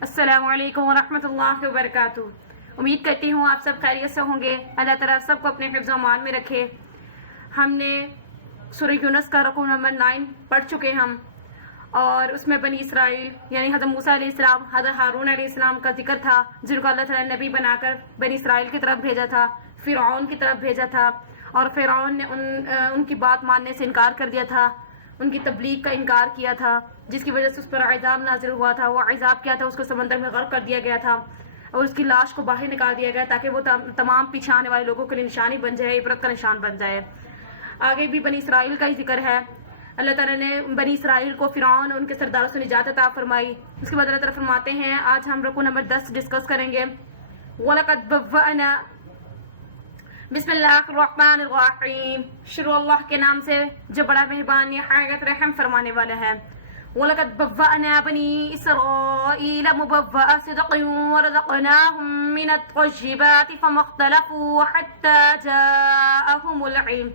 अस्सलामु अलैकुम वरहमतुल्लाहि वबरकातुहू। उम्मीद करती हूँ आप सब खैरियत से होंगे। अल्लाह ताला सबको अपने हिफ्ज़ अमान में रखे। हमने सूरह यूनुस का रुकू नंबर 9 पढ़ चुके हम, और उसमें बनी इसराइल यानी हज़रत मूसा अलैहिस्सलाम, हज़रत हारून अलैहिस्सलाम का जिक्र था, जिनको अल्लाह ताला ने नबी बनाकर बनी इसराइल की तरफ भेजा था, फ़िरऔन की तरफ भेजा था, और फ़िरऔन ने उनकी बात मानने से इनकार कर दिया था, उनकी तबलीग का इनकार किया था, जिसकी वजह से उस पर अज़ाब नाज़िल हुआ था। वो अज़ाब क्या था? उसको समंदर में गर्क कर दिया गया था और उसकी लाश को बाहर निकाल दिया गया ताकि वो तमाम पीछे आने वाले लोगों के लिए निशानी बन जाए, इबरत का निशान बन जाए। आगे भी बनी इसराइल का ही जिक्र है। अल्लाह ताला ने बनी इसराइल को फ़िरऔन और उनके सरदारों से निजात अता फरमाई। उसके बाद अल्लाह ताला फरमाते हैं, आज हम रुकू नंबर 10 डिस्कस करेंगे। वलक़द बव्वअना, बिस्मिल्लाहिर्रहमानिर्रहीम, शुरू अल्लाह के नाम से जो बड़ा मेहरबान निहायत रहम फरमाने वाला है। वलक़द बव्वअना बनी इसराईल मुबव्वअ सिद्क़िन वरज़क़नाहुम मिनत तय्यिबाति फमख्तलफ़ू हत्ता जाअहुमुल इल्म।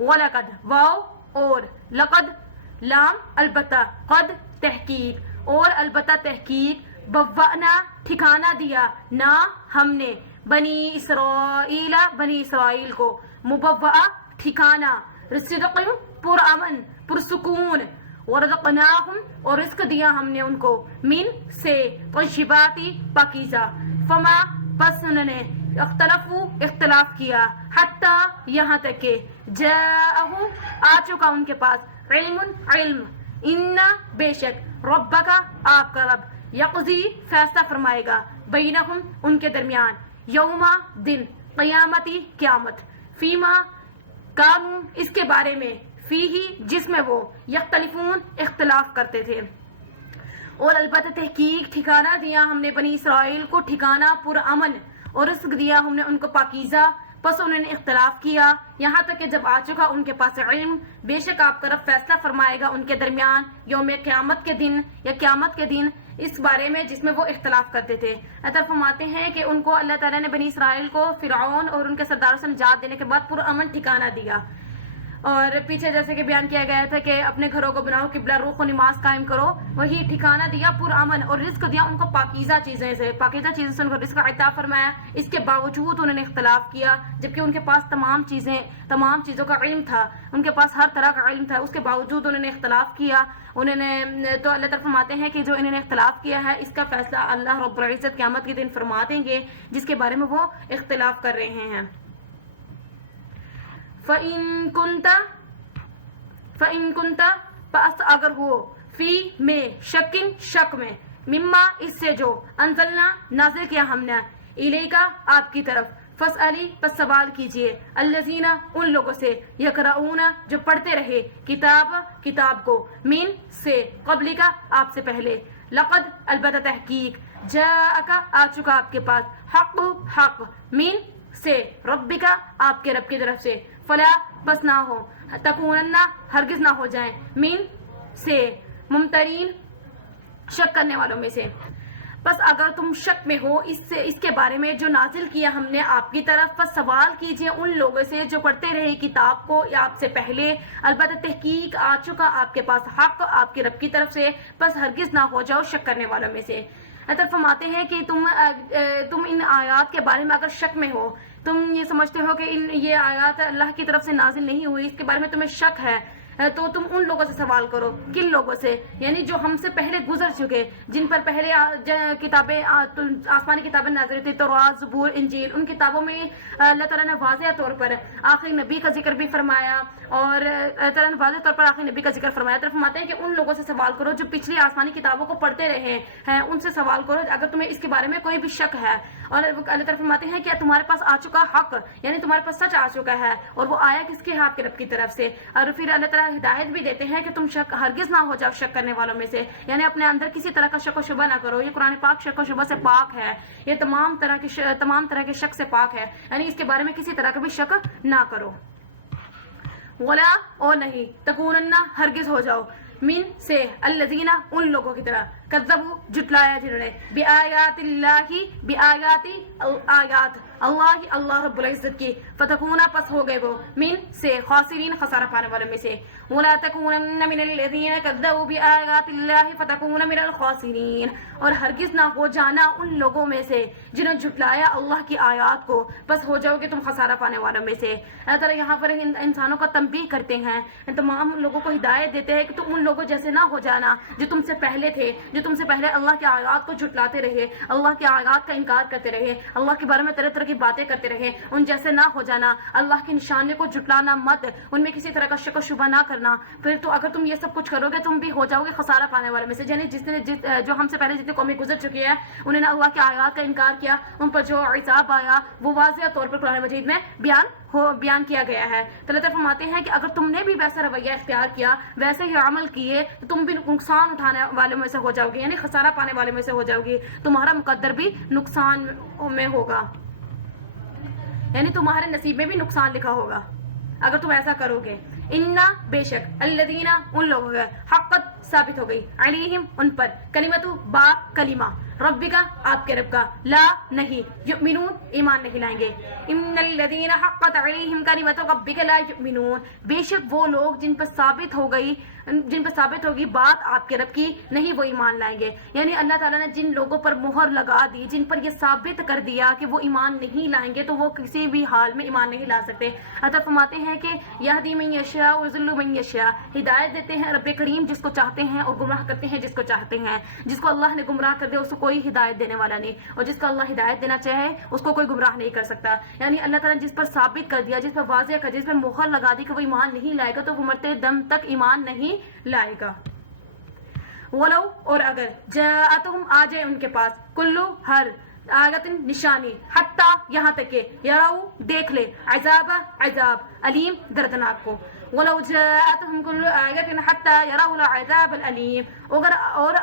वलक़द वाव और लक़द लाम अलबत्ता, क़द तहकीक और अलबत्ता तहकीक, बव्वअना ठिकाना दिया ना हमने, बनी इसराइल को, मुबव्वअ ठिकाना, सिद्क़िन पुरअमन पुरसुकून, वरज़क़नाहुम और रिज़्क़ दिया हमने उनको, मिन से, तय्यिबाति पाकीज़ा, फमा बस उन्होंने, इख्तलफू इख्तलाफ किया, हत्ता यहाँ तक के, जाअहु आ चुका उनके पास, इल्मुन इल्म, इन्ना बेशक, रब्बका आपका रब, यक़ज़ी फैसला फरमाएगा, बैनहुम उनके दरमियान, यौमा दिन, क़यामती क़यामत, फीमा कानू इसके बारे में, फीही जिसमें वो, यख्तलिफून इख्तलाफ करते थे। और अलबत्ता तहकीक ठिकाना दिया हमने बनी इसराइल को, ठिकाना पुरअमन, और रिज़्क़ दिया हमने उनको पाकीज़ा, बस उन्होंने इख्तलाफ किया यहाँ तक कि जब आ चुका उनके पास इल्म, बेशक आपका रब फैसला फरमाएगा उनके दरमियान यौम क़यामत के दिन या क़यामत के दिन इस बारे में जिसमें वो इख्तलाफ करते थे। अतर फरमाते हैं कि उनको अल्लाह ताला ने बनी इसराइल को फ़िरऔन और उनके सरदारों से निजात देने के बाद पुरअमन ठिकाना दिया। और पीछे जैसे कि बयान किया गया था कि अपने घरों को बनाओ किबला रुख, नमाज कायम करो, वही ठिकाना दिया पुरअमन, और रिज़्क़ दिया उनको पाकीज़ा चीज़ें से, पाकीज़ा चीज़ों से उनको रिज़्क़ अता फरमाया। इसके बावजूद उन्होंने इख्तलाफ किया, जबकि उनके पास तमाम चीज़ों का इल्म था, उनके पास हर तरह का इल्म था, उसके बावजूद उन्होंने इख्तलाफ किया। उन्होंने तो अल्लाह ताला फरमाते हैं कि जो इन्होंने इख्तलाफ किया है इसका फैसला अल्लाह रब्बुल इज़्ज़त क़यामत के दिन फरमा देंगे, जिसके बारे में वो इख्तलाफ कर रहे हैं। फ़इन कुंता पास अगर हो, फी में शक्किन शक में, मिम्मा इससे जो, अंज़लना नाज़िल किया हमने, इलेका आपकी तरफ, फसअली बस सवाल कीजिए, अल्लज़ीना उन लोगों से, यक़रऊना जो पढ़ते रहे, किताब को, मिन से क़ब्लिका आपसे पहले, लक़द अलबत्ता तहकीक, जाअका आ चुका आपके पास, हक़ मिन से, रब्बिका आपके रब की तरफ से, फला बस ना हो, तकूनन्ना हरगिज ना हो जाए, मिन से मुमतरीन शक करने वालों में से। बस अगर तुम शक में हो इसके बारे में जो नाजिल किया हमने आपकी तरफ, बस सवाल कीजिए उन लोगों से जो पढ़ते रहे किताब को या आपसे पहले, अलबत्ता तहकीक आ चुका आपके पास हक आपके रब की तरफ से, बस हरगिज ना हो जाओ शक करने वालों में से। अतर फरमाते हैं कि तुम इन आयात के बारे में अगर शक में हो, तुम ये समझते हो कि ये आयात अल्लाह की तरफ से नाजिल नहीं हुई, इसके बारे में तुम्हें शक है, तो तुम उन लोगों से सवाल करो। किन लोगों से? यानी जो हमसे पहले गुजर चुके, जिन पर पहले किताबें आसमानी किताबें नाज़िल थी, तौरात, ज़बूर, इंजील, उन किताबों में अल्लाह ताला ने वाज़ेह तौर पर आखिरी नबी का जिक्र भी फरमाया, और अल्लाह ताला ने वाज़ेह तौर पर आखिरी नबी का जिक्र फरमाया। तो फरमाते हैं कि उन लोगों से सवाल करो जो पिछली आसमानी किताबों को पढ़ते रहे हैं, उनसे सवाल करो अगर तुम्हें इसके बारे में कोई भी शक है। और अल्लाह ताला फरमाते हैं कि तुम्हारे पास आ चुका हक, यानी तुम्हारे पास सच आ चुका है, और वो आया किसके है? आपके रब की तरफ से। और फिर अल्लाह ताला हिदायत भी देते हैं कि तुम शक हरगिज ना हो जाओ शक करने वालों में से, यानी अपने अंदर किसी तरह का शक व शुबा ना करो। ये कुरान पाक शक व शुबा से पाक है, ये तमाम तरह के शक से पाक है, यानी इसके बारे में किसी तरह का भी शक ना करो। वला और नहीं, तकूनन्ना हरगिज हो जाओ, मिन से अल्लज़ीना उन लोगों की तरह, कज़्ज़बू जुटलाया जिन्होंने, बिआयातिल्लाही बिआयाति आयात अल्लाह रब्बुल इज़्ज़त की, फतकूना पस हो गए वो, मिन से खासिरीन खसारा पाने वालों में से। ولا تكونن من الذين كذبوا بآيات الله فتكون من الخاسرين، اور ہرگز نہ ہو جانا ان لوگوں میں سے جنہوں نے جھٹلایا اللہ کی آیات کو، بس ہو جاؤ گے تم خسارہ پانے والوں میں سے۔ اللہ تعالیٰ یہاں پر انسانوں کا تنبیہ کرتے ہیں، تمام لوگوں کو ہدایت دیتے ہیں کہ تم ان لوگوں جیسے نہ ہو جانا جو تم سے پہلے تھے، جو تم سے پہلے اللہ کی آیات کو جھٹلاتے رہے، اللہ کی آیات کا انکار کرتے رہے، اللہ کے بارے میں طرح طرح کی باتیں کرتے رہے، ان جیسے نہ ہو جانا، اللہ کی نشانی کو جھٹلانا مت، ان میں کسی طرح کا شک و شبہ نہ کرنا، پھر تو اگر تم یہ سب کچھ کرو گے تم بھی ہو جاؤ گے خسارہ پانے والے میں سے۔ یعنی جو ہم سے پہلے جتنے قومیں گزر چکی ہیں انہوں نے اللہ کی آیات کا انکار کیا، ان پر جو عذاب آیا وہ واضح طور پر قرآن مجید میں بیان کیا گیا ہے۔ تو اللہ فرماتے ہیں کہ اگر تم نے بھی ویسا رویہ اختیار کیا، ویسے ہی عمل کیے، تو تم بھی نقصان اٹھانے والے میں سے ہو جاؤ گے، یعنی خسارہ پانے والے میں سے ہو جاؤ گی، تمہارا مقدر بھی نقصان میں ہوگا، یعنی تمہارے نصیب میں بھی نقصان لکھا ہوگا اگر تم ایسا کرو گے۔ انا بے شک الذین ان لوگوں کا حقت ثابت ہو گئی علیہم ان پر کلمت با کلمہ ربک آپ کے رب کا لا نہیں یؤمنون ایمان نہیں لائیں گے۔ ان الذین حقت علیہم کلمت ربک لا یؤمنون بے شک وہ لوگ جن پر ثابت ہوگی بات آپ کے رب کی نہیں وہ ایمان لائیں گے، یعنی اللہ تعالیٰ نے جن لوگوں پر مہر لگا دی، جن پر یہ ثابت کر دیا کہ وہ ایمان نہیں لائیں گے، تو وہ کسی بھی حال میں ایمان نہیں لا سکتے۔ اللہ فرماتے ہیں کہ یہدی من یشاء ویضل من یشاء، ہدایت دیتے ہیں رب کریم جس کو چاہتے ہیں اور گمراہ کرتے ہیں جس کو چاہتے ہیں۔ جس کو اللہ نے گمراہ کر دیا اس کو کوئی ہدایت دینے والا نہیں، اور جس کو اللہ ہدایت دینا چاہے اس کو کوئی گمراہ نہیں کر سکتا۔ یعنی اللہ تعالیٰ نے جس پر ثابت کر دیا، جس پر واضح کر دیا، جس پر مہر لگا دی کہ وہ ایمان نہیں لائے گا، تو وہ مرتے دم تک ایمان نہیں لائے گا۔ ولو اور اگر جاءتہم آ جائے ان کے پاس کلو ہر آیت نشانی حتیٰ یہاں تک کہ یراؤ دیکھ لے عذاب علیم دردناک کو۔ ولو جاءتهم كل آية حتى يروا العذاب الأليم اور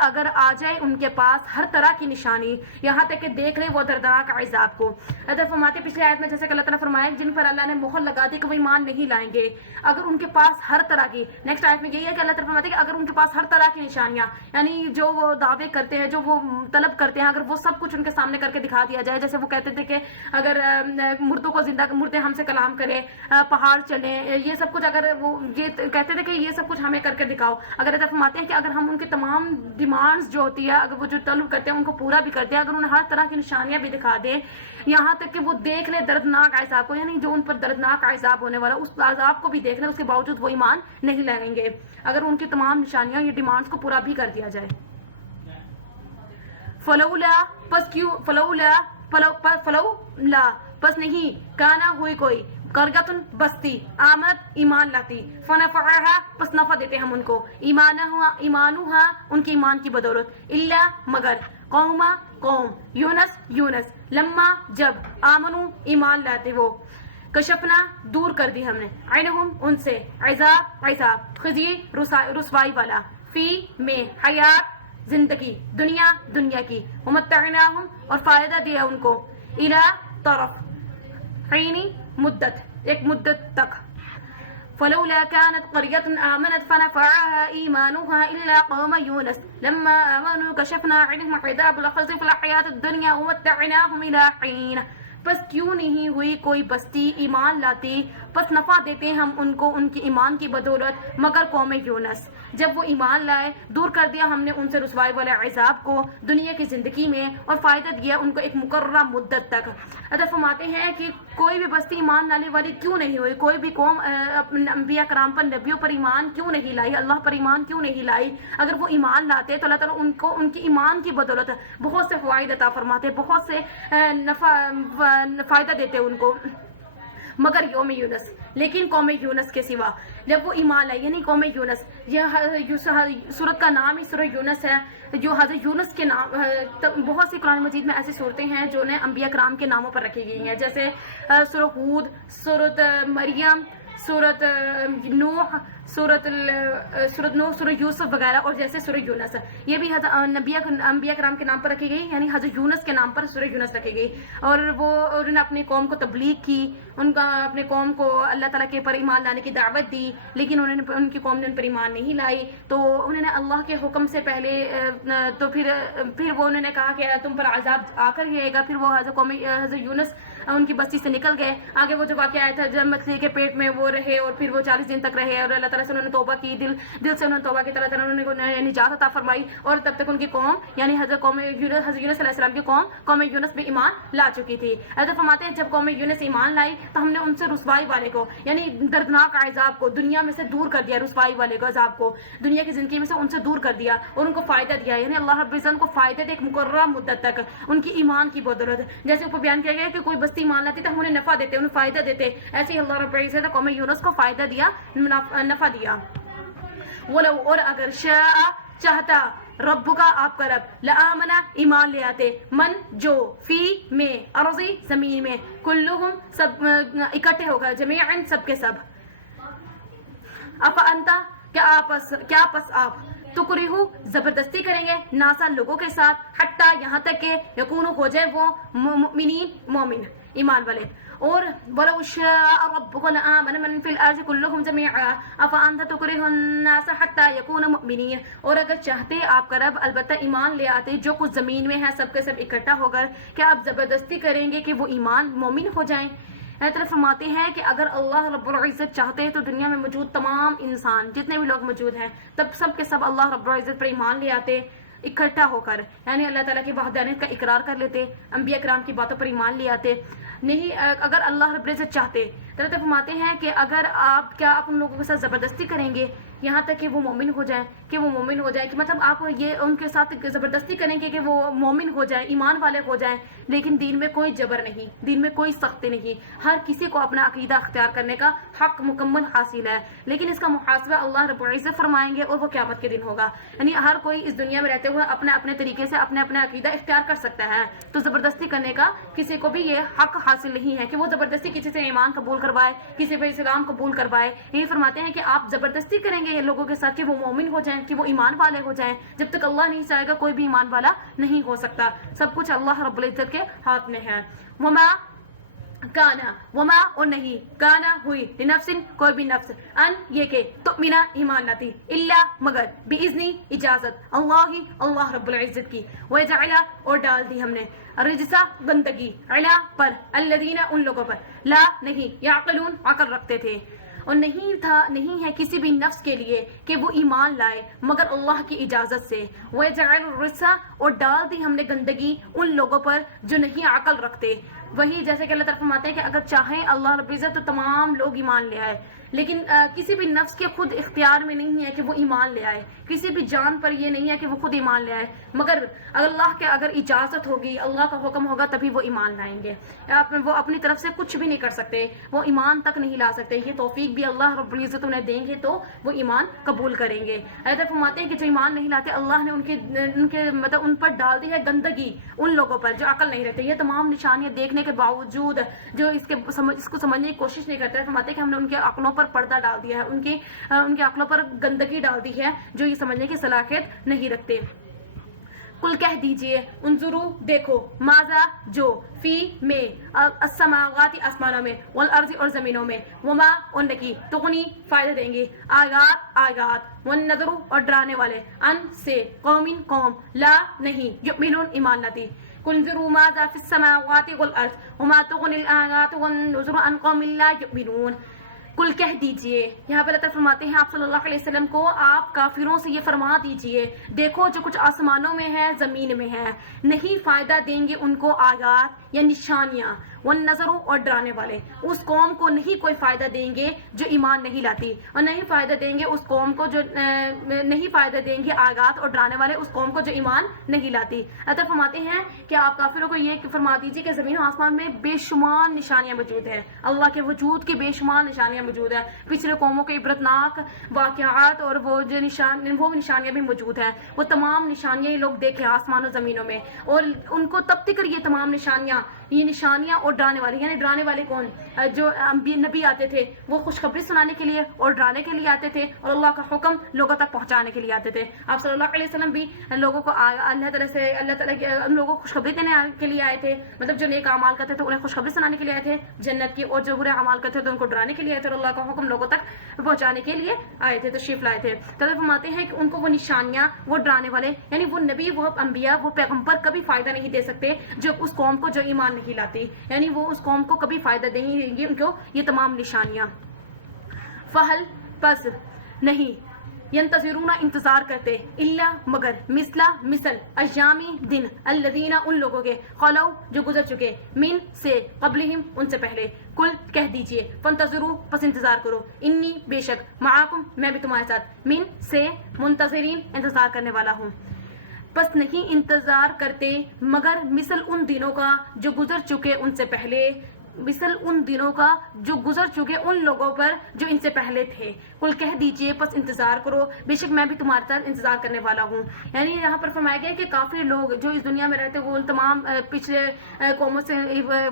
اگر آ جائے ان کے پاس ہر طرح کی نشانی یہاں تک کہ دیکھ لے وہ دردناک عذاب کو۔ اللہ فرماتے پچھلے آیت میں جیسے کہ اللہ تعالیٰ فرمایا جن پر اللہ نے مہر لگا دی کہ وہ ایمان نہیں لائیں گے، اگر ان کے پاس ہر طرح کی، نیکسٹ آیت میں یہی ہے کہ اللہ تعالیٰ فرماتے کہ اگر ان کے پاس ہر طرح کی نشانیاں، یعنی جو وہ دعوے کرتے ہیں، جو وہ طلب کرتے ہیں، اگر وہ سب کچھ ان کے سامنے کر کے دکھا دیا جائے، جیسے وہ کہتے تھے کہ اگر مردوں کو زندہ، مردے ہم سے کلام کرے، پہاڑ چلیں، یہ سب کچھ، اگر وہ یہ کہتے تھے کہ یہ سب کچھ ہمیں کر کے دکھاؤ، اگر ایسا فرماتے ہیں کہ اگر ہم ان کے تمام ڈیمانڈز جو ہوتی ہے، اگر وہ جو طلب کرتے ہیں ان کو پورا بھی کرتے ہیں، اگر انہیں ہر طرح کی نشانیاں بھی دکھا دیں یہاں تک کہ وہ دیکھ لے دردناک عذاب کو، یعنی جو ان پر دردناک عذاب ہونے والا اس عذاب کو بھی دیکھ لیں، اس کے باوجود وہ ایمان نہیں لائیں گے اگر ان کی تمام نشانیاں یہ ڈیمانڈز کو پورا بھی کر دیا جائے۔ فلولا پس نہیں کانا ہوئی کوئی قرية بستی آمنت ایمان لاتی فنفعها پس نفع دیتے ہم ان کو ایمانها ان کے ایمان کی بدولت الا مگر قوم یونس لما جب آمنو ایمان لاتے وہ کشفنا دور کر دی ہم نے عنہم ان سے عذاب خزی رسوائی والا فی میں حیات زندگی دنیا کی ومتعناہم اور فائدہ دیا ان کو الی طرف حینی مدت ایک مدت تک فلولا كانت قرية آمنت فنفعها إيمانها إلا قوم يونس لما آمنوا كشفنا عنهم عذاب الخزي في الحياة الدنيا ومتعناهم إلى حين پس کیوں نہیں ہوئی کوئی بستی ایمان لاتی پس نفع دیتے ہم ان کو ان کی ایمان کی بدولت مگر قوم یونس جب وہ ایمان لائے دور کر دیا ہم نے ان سے رسوائی والے عذاب کو دنیا کی زندگی میں اور فائدہ دیا ان کو ایک مقررہ مدت تک۔ حضرت فرماتے ہیں کہ کوئی بھی بستی ایمان لانے والی کیوں نہیں ہوئی، کوئی بھی قوم انبیاء کرام پر نبیوں پر ایمان کیوں نہیں لائی، اللہ پر ایمان کیوں نہیں لائی، اگر وہ ایمان لاتے تو اللہ تعالیٰ ان کو ان کی ایمان کی بدولت بہت سے فوائد عطا فرماتے، بہت سے فائدہ دیتے ان کو مگر یوم یونس لیکن قوم یونس کے سوا جب وہ ایمان لائی، یعنی قوم یونس یہ سورت کا نام ہی سورہ یونس ہے، جو حضرت یونس کے نام بہت سی قرآن مجید میں ایسی صورتیں ہیں جو انہیں انبیاء کرام کے ناموں پر رکھی گئی ہیں، جیسے سورہ ہود، سورت مریم، سورت نوح، سورت سورہ یوسف وغیرہ، اور جیسے سورہ یونس یہ بھی انبیاء کرام کے نام پر رکھی گئی، یعنی حضرت یونس کے نام پر سورہ یونس رکھی گئی، اور وہ انہوں نے اپنی قوم کو تبلیغ کی، اپنے قوم کو اللہ تعالیٰ کے پر ایمان لانے کی دعوت دی، لیکن ان کی قوم نے ان پر ایمان نہیں لائی، تو انہوں نے اللہ کے حکم سے پہلے تو پھر وہ انہوں نے کہا کہ تم پر عذاب آ کر گئے گا، پھر وہ حضرت یونس उनकी बस्ती से निकल गए। आगे वो जो वाक़या आया था जब मछली के पेट में वो रहे और फिर वो 40 दिन तक रहे और अल्लाह ताला से उन्होंने तौबा की, दिल से उन्होंने तौबा की, अल्लाह ताला ने उन्हें निजात अता फरमाई और तब तक उनकी कौम यानी हज़रत यूनुस अलैहिस्सलाम की कौम यूनुस में ईमान ला चुकी थी। हज़रत फरमाते हैं जब कौम यूनुस ईमान लाई तो हमने उनसे रुसवाई वाले को यानी दर्दनाक अज़ाब को दुनिया में से दूर कर दिया, रुसवाई वाले को अज़ाब को दुनिया की ज़िंदगी में से उनसे दूर कर दिया और उनको फ़ायदा दिया, यानी अल्लाह रब्बुल इज़्ज़त को फ़ायदे दे एक मुकर्रर मुद्दत तक उनकी ईमान की बदौलत। जैसे ऊपर बयान किया गया कि कोई बस्ती ईमान लाती तो हम उन्हें नफ़ा देते, उन्हें फ़ायदा देते, ऐसे ही अल्लाह रब्बुल इज़्ज़त कौम यूनुस को फ़ायदा दिया, नफ़ा दिया। वलो और अगर चाहता रब्बु का आपका रब लआमना ईमान ले आते मन जो फी में अर्ज़ी ज़मीन में कुल्लुहुम सब इकट्ठे होकर जमीअन सबके सब। अफ़ अंता क्या पस आप तुकरिहु जबरदस्ती करेंगे नासा लोगों के साथ हत्ता यहाँ तक के यकूनु हो जाए वो मोमिन ईमान वाले। और वलौ शाअ रब्बुका लआमना मन फिल अर्ज़ि कुल्लुहुम जमीअन अफ़अंता तुकरिहु अन्नास हत्ता यकूनु मुमिनीन। और अगर चाहते आपका रब अलबत्ता ईमान ले आते जो कुछ ज़मीन में है सबके सब इकट्ठा होकर, क्या आप ज़बरदस्ती करेंगे कि वो ईमान मोमिन हो जाएं? तरफ फरमाते हैं कि अगर अल्लाह रब्बुल इज़्ज़त चाहते हैं तो दुनिया में मौजूद तमाम इंसान जितने भी लोग मौजूद हैं तब सब के सब अल्लाह रब्बुल इज़्ज़त पर ईमान ले आते इकट्ठा होकर, यानी अल्लाह ताला की वहदानियत का इकरार कर लेते, अंबिया किराम की बातों पर ईमान ले आते। नहीं अगर अल्लाह रब्बुल इज़्ज़त चाहते तरफ फरमाते हैं कि अगर आप उन लोगों के साथ ज़बरदस्ती करेंगे यहाँ तक कि वो मोमिन हो जाए कि मतलब आप ये उनके साथ ज़बरदस्ती करेंगे कि वो मोमिन हो जाए, ईमान वाले हो जाएं, लेकिन दीन में कोई जबर नहीं, दीन में कोई सख्ती नहीं, हर किसी को अपना अकीदा अख्तियार करने का हक मुकम्मल हासिल है, लेकिन इसका मुहासबा अल्लाह रब्बुल इज़्ज़त फरमाएंगे और वो क़यामत के दिन होगा। यानी हर कोई इस दुनिया में रहते हुए अपने अपने तरीके से अपने अपने अकीदा इख्तियार कर सकता है, तो ज़बरदस्ती करने का किसी को भी ये हक हासिल नहीं है कि वो ज़बरदस्ती किसी से ईमान कबूल करवाए, किसी पर इस्लाम कबूल करवाए। यही फरमाते हैं कि आप ज़बरदस्ती करेंगे ये लोगों के साथ कि वो मोमिन हो जाएं, कि वो ईमान वाले हो जाएं, जब तक अल्लाह नहीं चाहेगा कोई भी ईमान वाला नहीं हो सकता, सब कुछ अल्लाह रब्बुल इज़्ज़त के हाथ में है। वमा और नहीं काना हुई लिनफ्सिन कोई भी नफ्स अन ये के तो मिना ईमान लाती इल्ला मगर बिइज़्नी इजाजत अल्लाह रब्बुल इज़्ज़त की। वजअला और डाल दी हमने रिजसा गंदगी अला पर अल्लज़ीना उन लोगों पर ला नहीं याक़िलून अक़ल रखते थे और नहीं है किसी भी नफ्स के लिए कि वो ईमान लाए मगर अल्लाह की इजाज़त से। वजअल रिजसा और डाल दी हमने गंदगी उन लोगों पर जो नहीं अक़ल रखते। वही जैसे कि अल्लाह ताला फरमाते हैं कि अगर चाहें अल्लाह रब्बुल इज़्ज़त तो तमाम लोग ईमान ले आए, लेकिन किसी भी नफ्स के खुद इख्तियार में नहीं है कि वो ईमान ले आए, किसी भी जान पर ये नहीं है कि वो खुद ईमान ले आए, मगर अल्लाह के अगर इजाज़त होगी, अल्लाह का हुक्म होगा तभी वो ईमान लाएंगे। वो अपनी तरफ से कुछ भी नहीं कर सकते, वो ईमान तक नहीं ला सकते, ये तौफीक भी अल्लाह रब्बुल इज़्ज़त उन्हें देंगे तो वो ईमान कबूल करेंगे। ऐसा फरमाते हैं कि जो ईमान नहीं लाते अल्लाह ने उनके मतलब उन पर डाल दी है गंदगी उन लोगों पर जो अकल नहीं रहते। ये तमाम निशानियाँ देखने के बावजूद जो इसको समझने की कोशिश नहीं करते, फरमाते हैं कि हमने उनके अकलों पर पर्दा डाल दिया है, उनके अकलों पर गंदगी डाल दी है जो ये समझने की सलाहियत नहीं रखते। कुल कह दीजिए उन्जुरू देखो माजा जो फी में अस्समावाती आसमानों में वल अर्ज़ और ज़मीनों में वमा और नकी तुगनी फायदे देंगे आगात वन नज़रू और डराने वाले अन से कौमिन कौम ला नहीं युमिनून ईमान लाती। कुन्जुरू माजा फिस समावाती वल अर्ज़ वमा तुगनिल आगात वन नज़रू अन कौमिन ला युमिनून। कुल कह दीजिए, यहाँ पर अल्लाह फरमाते हैं आप सल्लल्लाहु अलैहि वसल्लम को आप काफिरों से ये फरमा दीजिए देखो जो कुछ आसमानों में है ज़मीन में है नहीं फ़ायदा देंगे उनको आगात या निशानियाँ वन नज़रों और डराने वाले उस कौम को नहीं कोई फ़ायदा देंगे जो ईमान नहीं लाती और नहीं फ़ायदा देंगे उस कौम को जो नहीं फ़ायदा देंगे आगात और डराने वाले उस कौम को जो ईमान नहीं लाती। अतः फरमाते हैं कि आप काफिरों को ये फरमा दीजिए कि ज़मीन और आसमान में बेशुमार निशानियाँ मौजूद हैं, अल्लाह के वजूद की बेशुमार निशानियाँ मौजूद है, पिछले कौमों के इबरतनाक वाक़यात और वो निशानियाँ भी मौजूद है। वो तमाम निशानियाँ ये लोग देखें आसमान और ज़मीनों में और उनको तब तक ये तमाम निशानियाँ और डराने वाले यानी डराने वाले कौन जो नबी आते थे वो खुशखबरी सुनाने के लिए और डराने के लिए आते थे और अल्लाह का हुक्म लोगों तक पहुंचाने के लिए आते थे। आप सल्लल्लाहु अलैहि वसल्लम भी लोगों को अल्लाह ताला लोगों को खुशखबरी देने के लिए आए थे, मतलब जो नेक अमाल करते थे उन्हें खुशखबरी सुनाने के लिए आए थे जन्नत की, और जो बुरे अमाल करते थे उनको डराने के लिए आए थे और अल्लाह का हुक्म लोगों तक पहुंचाने के लिए आए थे, तशरीफ लाए थे। तो फरमाते हैं कि उनको वो निशानियाँ वो डराने वाले यानी वो नबी वो अंबिया वो पैगम्बर कभी फायदा नहीं दे सकते जो उस कौम को जो ईमान ایمان نہیں لاتی، یعنی وہ اس قوم کو کبھی فائدہ نہیں دیں گی ان کو یہ تمام نشانیاں۔ فہل پس نہیں، ینتظرون انتظار کرتے، الا مگر، مثل ایامی دن، الذین ان لوگوں کے، خلو جو گزر چکے، من سے، قبلہم ان سے پہلے، کل کہہ دیجئے، فانتظروا پس انتظار کرو، انی بے شک، معاکم میں بھی تمہارے ساتھ، من سے منتظرین انتظار کرنے والا ہوں۔ پس نہیں انتظار کرتے مگر مثل ان دنوں کا جو گزر چکے ان سے پہلے، مثل ان دنوں کا جو گزر چکے ان لوگوں پر جو ان سے پہلے تھے، کل کہہ دیجئے پس انتظار کرو، بے شک میں بھی تمہارے ساتھ انتظار کرنے والا ہوں۔ یعنی یہاں پر فرمایا گیا کہ کافی لوگ جو اس دنیا میں رہتے وہ ان تمام پچھلے قوموں سے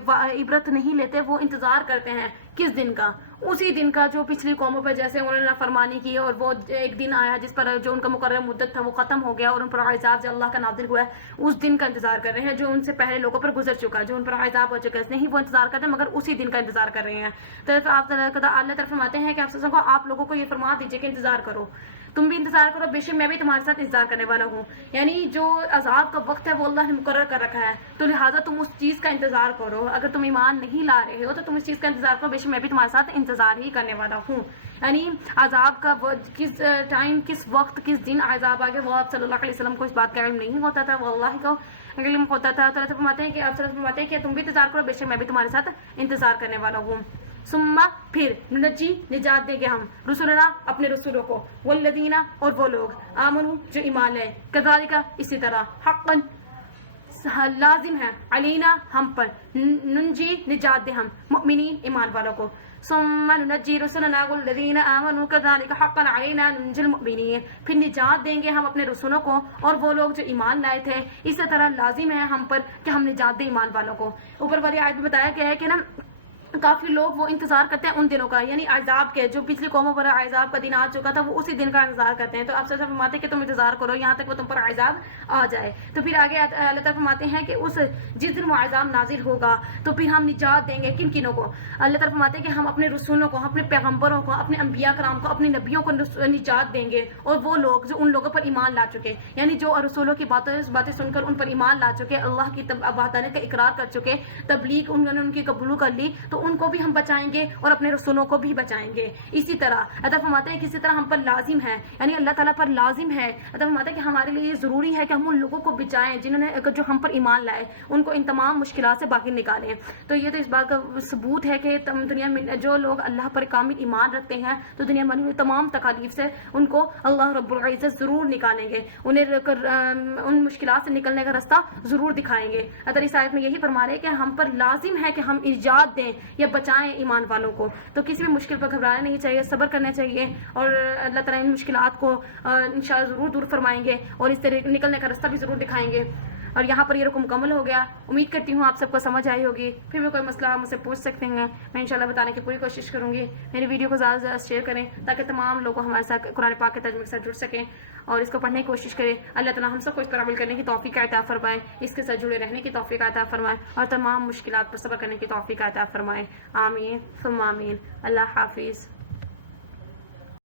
عبرت نہیں لیتے، وہ انتظار کرتے ہیں کس دن کا؟ اسی دن کا جو پچھلی قوموں پر جیسے انہوں نے نافرمانی کی اور وہ ایک دن آیا جس پر جو ان کا مقرر مدت تھا وہ ختم ہو گیا اور ان پر عذاب جو اللہ کا نازل ہوا ہے اس دن کا انتظار کر رہے ہیں جو ان سے پہلے لوگوں پر گزر چکا، جو ان پر عذاب ہو چکا ہے، نہیں وہ انتظار کرتے مگر اسی دن کا انتظار کر رہے ہیں۔ تو آپ اللہ طرف فرماتے ہیں کہ آپ لوگوں کو یہ فرما دیجیے کہ انتظار کرو، تم بھی انتظار کرو، بے شک میں بھی تمہارے ساتھ انتظار کرنے والا ہوں۔ یعنی جو عذاب کا وقت ہے وہ اللہ نے مقرر کر رکھا ہے، تو لہٰذا تم اس چیز کا انتظار کرو۔ اگر تم ایمان نہیں لا رہے ہو تو تم اس چیز کا انتظار کرو، بے شک میں بھی تمہارے ساتھ انتظار ہی کرنے والا ہوں۔ یعنی عذاب کا کس ٹائم، کس وقت، کس دن عذاب آ گیا وہ آپ صلی اللہ علیہ وسلم کو اس بات کا علم نہیں ہوتا تھا، وہ اللہ کو علم ہوتا تھا۔ تو اللہ فرماتے ہیں کہ آپ صلی اللہ علیہ وسلم فرماتے ہیں کہ تم بھی انتظار کرو، بے شک میں بھی تمہارے ساتھ انتظار کرنے والا ہوں۔ ثم پھر نجی نجات دیں گے ہم رسولنا اپنے رسولوں کو، والذین اور وہ لوگ آمنوا جو ایمان لائے، کذالک اسی طرح، حقا لازم ہے، علینا ہم پر، ننجی نجات دیں ہم مؤمنین ایمان والوں کو، ثم ننجی رسلنا والذین آمنوا کذالک حقا علینا ننجی المؤمنین، پھر نجات دیں گے ہم اپنے رسولوں کو اور وہ لوگ جو ایمان لائے تھے، اسی طرح لازم ہے ہم پر کہ ہم نجات دیں ایمان والوں کو۔ اوپر والی آیت میں بتایا گیا ہے کہ نا کافی لوگ وہ انتظار کرتے ہیں ان دنوں کا، یعنی عذاب کے، جو پچھلی قوموں پر عذاب کا دن آ چکا تھا وہ اسی دن کا انتظار کرتے ہیں۔ تو آپ سے فرماتے ہیں کہ تم انتظار کرو یہاں تک وہ تم پر عذاب آ جائے۔ تو پھر آگے اللہ تعالیٰ فرماتے ہیں کہ جس دن وہ عذاب نازل ہوگا تو پھر ہم نجات دیں گے کن کنوں کو؟ اللہ تعالیٰ فرماتے ہیں کہ ہم اپنے رسولوں کو، اپنے پیغمبروں کو، اپنے انبیاء کرام کو، اپنے نبیوں کو نجات دیں گے، اور وہ لوگ جو ان لوگوں پر ایمان لا چکے، یعنی جو رسولوں کی باتیں سن کر ان پر ایمان لا چکے، اللہ کی وحدانیت کا اقرار کر چکے، تبلیغ انہوں نے ان کی قبول کر لی، تو ان کو بھی ہم بچائیں گے اور اپنے رسولوں کو بھی بچائیں گے۔ اسی طرح اللہ فرماتے ہیں کہ اسی طرح ہم پر لازم ہے، یعنی اللہ تعالیٰ پر لازم ہے، اللہ فرماتے ہیں کہ ہمارے لیے یہ ضروری ہے کہ ہم ان لوگوں کو بچائیں جنہوں نے جو ہم پر ایمان لائے، ان کو ان تمام مشکلات سے باہر نکالیں۔ تو یہ تو اس بات کا ثبوت ہے کہ دنیا میں جو لوگ اللہ پر کامل ایمان رکھتے ہیں تو دنیا میں تمام تکالیف سے ان کو اللہ رب العزت ضرور نکالیں گے، انہیں ان مشکلات سے نکلنے کا راستہ ضرور دکھائیں گے۔ اگر اس آیت میں یہی فرما رہے ہیں کہ ہم پر لازم ہے کہ ہم نجات دیں یا بچائیں ایمان والوں کو، تو کسی بھی مشکل پر گھبرانا نہیں چاہیے، صبر کرنا چاہیے، اور اللہ تعالیٰ ان مشکلات کو انشاءاللہ ضرور دور فرمائیں گے اور اس طرح نکلنے کا راستہ بھی ضرور دکھائیں گے۔ اور یہاں پر یہ رقم مکمل ہو گیا، امید کرتی ہوں آپ سب کو سمجھ آئی ہوگی۔ پھر بھی کوئی مسئلہ آپ مجھ سے پوچھ سکتے ہیں، میں انشاءاللہ بتانے کی پوری کوشش کروں گی۔ میری ویڈیو کو زیادہ سے زیادہ شیئر کریں تاکہ تمام لوگ ہمارے ساتھ قرآن پاک کے ترجمے کے ساتھ جڑ سکیں اور اس کو پڑھنے کی کوشش کریں۔ اللہ تعالیٰ ہم سب کو اس پر عمل کرنے کی توفیق عطا فرمائے، اس کے ساتھ جڑے رہنے کی توفیق عطا فرمائے اور تمام مشکلات پر صبر کرنے کی توفیق عطا فرمائے۔ آمین ثم آمین۔ اللہ حافظ۔